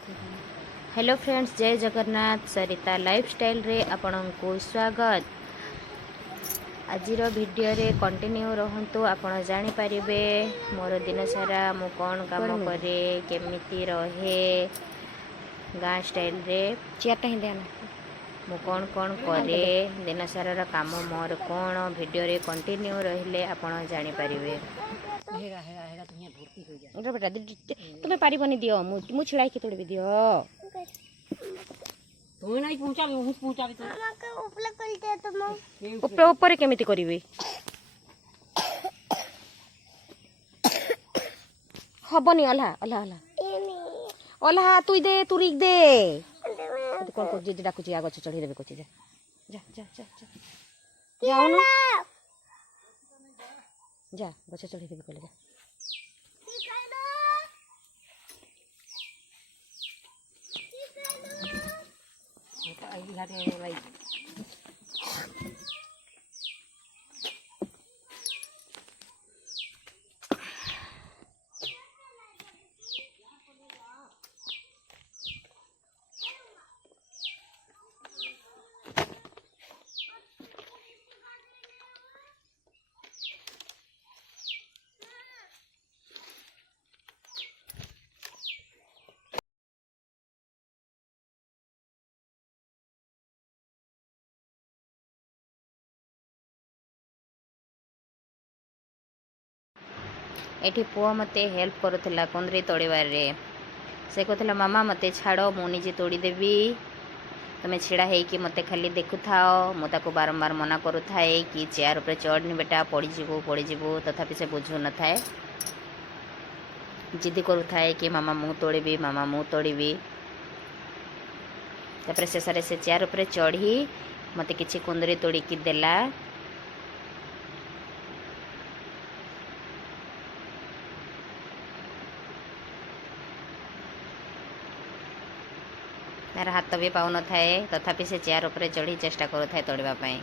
Hello friends, जय जगन्नाथ। सरिता lifestyle रे आपनको स्वागत। आजिर वीडियो रे कंटिन्यू रहंतु। आपण जानि परिबे मोर दिन सारा मु कोन काम करे, केमिति रहे गाँ स्टाइल रे चेयरटा ही देना मु कोन कोन करे, दिन सारा काम मोर कोन वीडियो रे कंटिन्यू रहले आपण जानि परिबे। हेगा हेगा हेगा तुम यहाँ भर्ती हो जा इधर बेटा तुम्हें पारिबनी दियो मु छिड़ाई के तोड़बी दियो तुम्हें नहीं पहुंचाबी हूं पहुंचाबी तो मामा के ऊपर करते तुम ऊपर ऊपर केमिति करिवे हबनी अल्हा अल्हा अल्हा अल्हा तू दे तू रिक दे तू कोन को जे डाकुची आगो चढ़ी देबे कोची जा जा जा जा जा जाओ ना जा गछ चढ़ी देबे कहले जा आई घाटे लाई एठी पुआ मते हेल्प करुला कुंदरी तोड़बार रे। से कहला मामा मते छाड़ मु निजे तोड़ी देवी, तुम्हें छिड़ा है कि मते खाली देखु थाओ। मु ताको बारंबार मना करू थाए कि चेयर ऊपर चढ़नी बेटा पड़ी जीवो तथापि से बुझु न थाए। जिद्दी करू थाए कि मामा मु तोड़बी मामा मु तोड़बी। तापर शेषरे से चेयर ऊपर चढ़ी मते किछि कुंदरी तोड़ी की देला। तार हाथ भी पाऊ न थाए तथापि से चेयर ऊपर चढ़ी चेष्टा करू थाए तोड़वा पाई।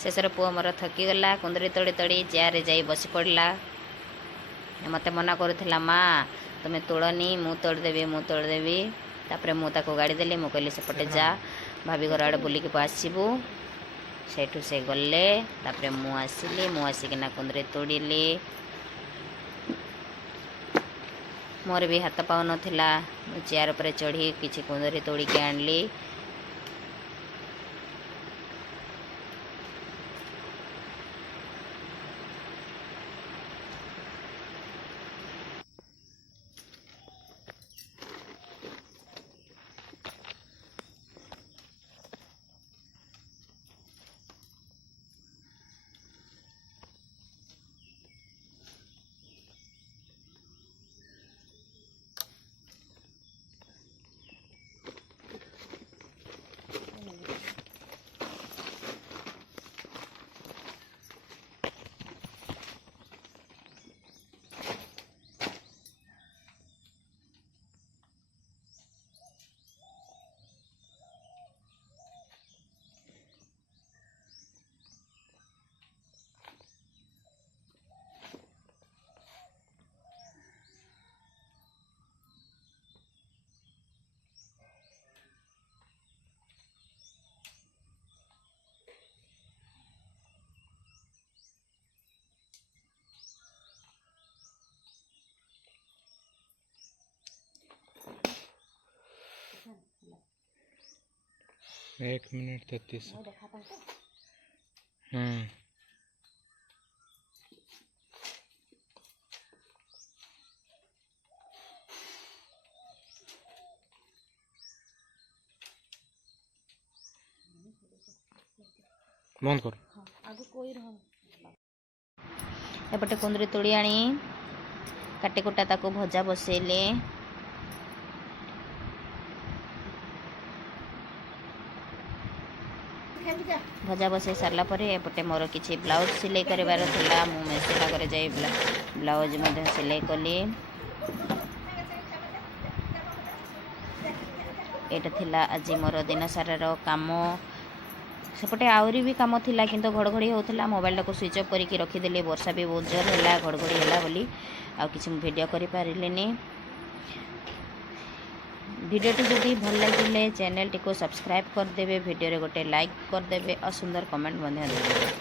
शेषर पुआ मोर थकीगला कुंदरी तोड़ी तोड़ी चेयर रे जाई बसी पड़ला। मते मना करुला माँ तुम्हें तोड़नी मु तोड़देवी। तापर मु ताको गाड़ी देली मु कहली सेपटे जा भाभी घर आड़े बुलिक आसबू। सेठू से गले तापर मु आसिली मु आसिकिना कुंदरी तोड़िली। मोर भी हाथ पाऊ नथिला चेयर पर चढ़ी किछि कुंदरी तोड़िक आनली। एक मिनट 33 बंद कर एपटे कुंदरी तोड़ी आनी काटी कुटा ताको भजा बसैले। भजा बसई सारा पर एपटे मोर किसी ब्लाउज सिलाई करार था मु मेसिन आगे जाई ब्लाउज सिलाई कली एटा थिला आज मोर दिन सारार काम सेपटे आहरी भी कम थिला किंतु घड़घड़ी होता मोबाइल को स्विच ऑफ करके रखीदे वर्षा भी बहुत जोर है घड़घड़ी है बोली आ किसी वीडियो कर पारे भिडियोटी जदि भल लगे चैनल टी को सब्सक्राइब करदे वीडियो रे गोटे लाइक करदे और सुंदर कमेंट देवे।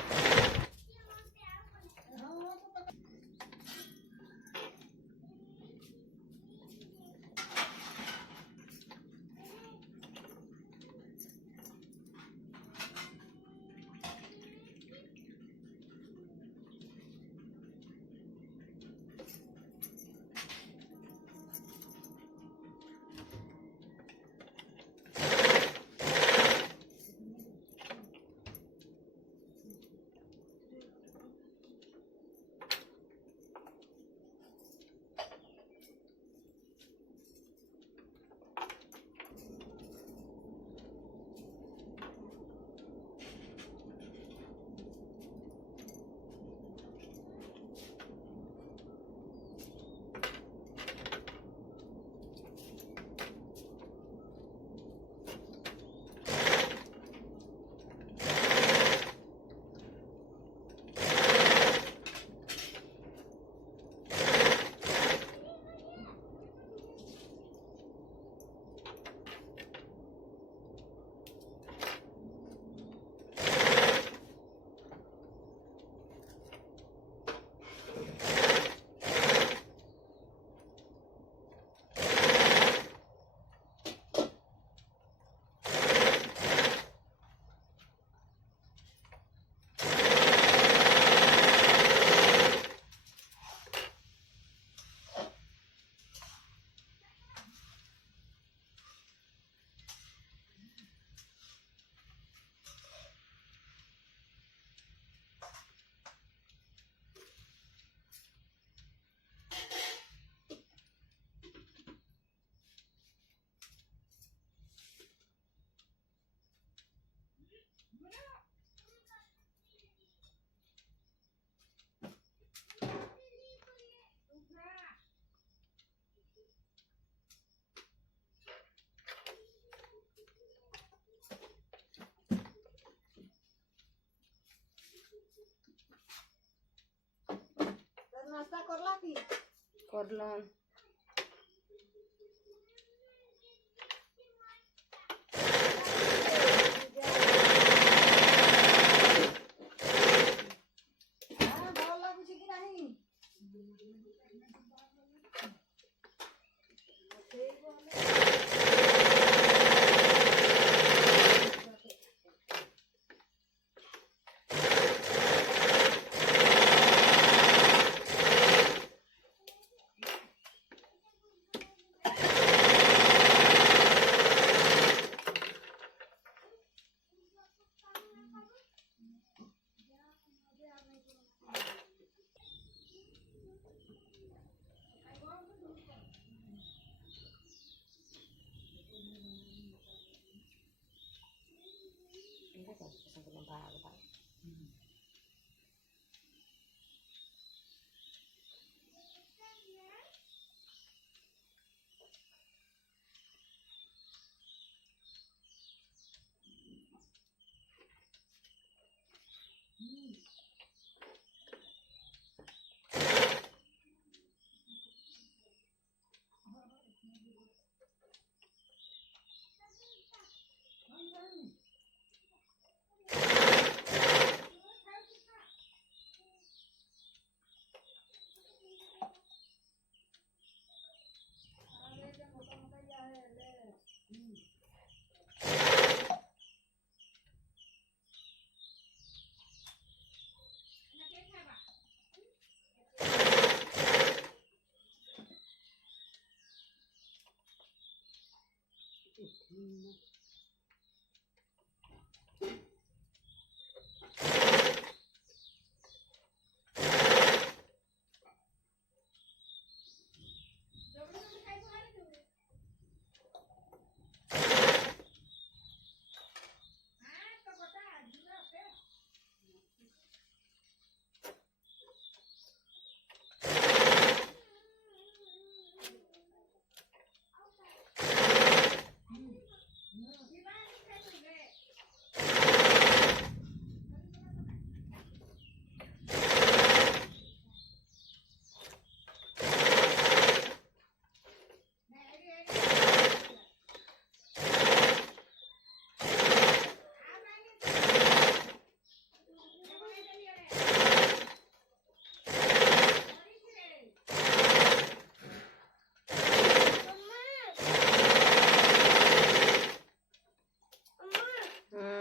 नाश्ता करला की करलो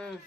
ହୁଁ